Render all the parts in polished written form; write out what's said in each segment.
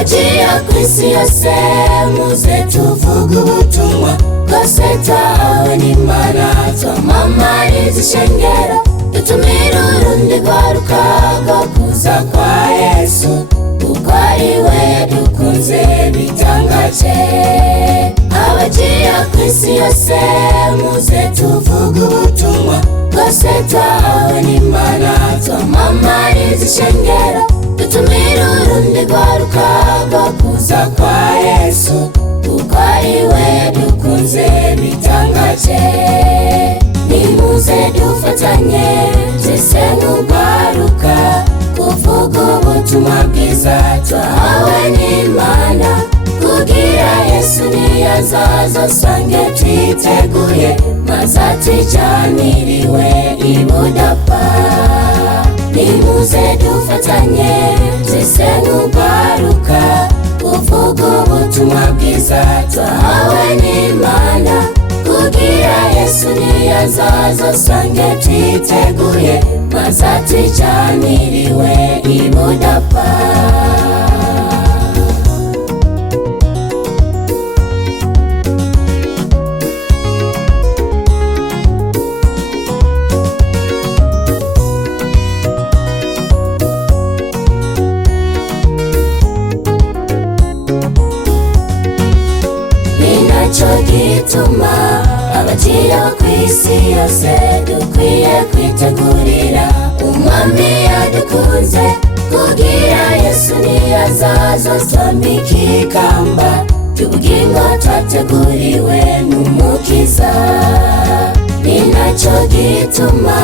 abagiye kw'isi yose muze tuvuge ubutumwa bwose twahawe n'Imana, twamamarize ishengero dutumire urundi rwaruka rwo kuza kwa Yesu, kuko ari we yadukunze bitangaje. Abagiye kw'isi yose muze tuvuge ubutumwa bwose twahawe n'Imana, twamamarize ishengero dutumire urundi rwaruka rwo kuza kwa Yesu, kuko ari we yadukunze bitangaje. Nimuze dufatanye twese nk'urwaruka kuvuga ubutumwa bwiza twahawe n'Imana, kugira Yesu niyazaza asange twiteguye, maze atujyaniriwe ibudapfa. Nimuze dufatanye twese nk'urwaruka kuvuga ubutumwa bwiza twahawe n'Imana, kugira Yesu niyazaza asange twiteguye, maze atujyaniriwe ibudapfa. Ninaco gituma abagiye kw'isi yose dukwiye kwitegurira umwami yadukunze, kugira Yesu niyazaza twambike ikamba ry'ubugingo twateguriwe n'Umukiza. Ninaco gituma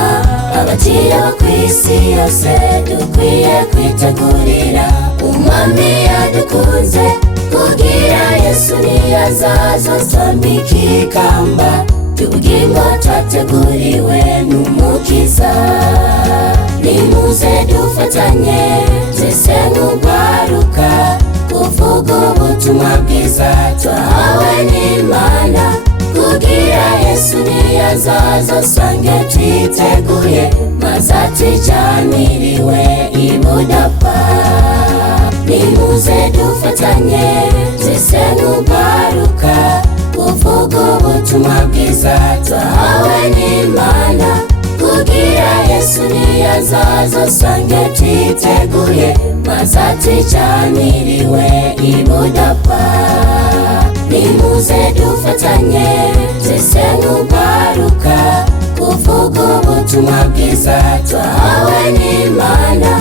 abagiye kw'isi yose dukwiye kwitegurira umwami yadukunze, kugira Yesu niyazaza twambike ikamba ry'ubugingo twateguriwe n'Umukiza. Nimuze dufatanye twese nk'urwaruka kuvuga ubutumwa bwiza twahawe n'Imana, kugira Yesu niyazaza asange twiteguye, maze atujyaniriwe ibudapfa. Nimuze dufatanye twese nk'urwaruka kuvuga ubutumwa bwiza twahawe n'Imana, kugira Yesu niyazaza asange twiteguye, maze atujyaniriwe ibudapfa. Nimuze dufatanye twese nk'urwaruka kuvuga ubutumwa bwiza twahawe n'Imana,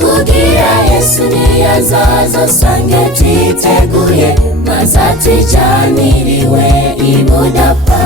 kugira Yesu niyazaza asange twiteguye, maze atujyaniriwe ibudapfa.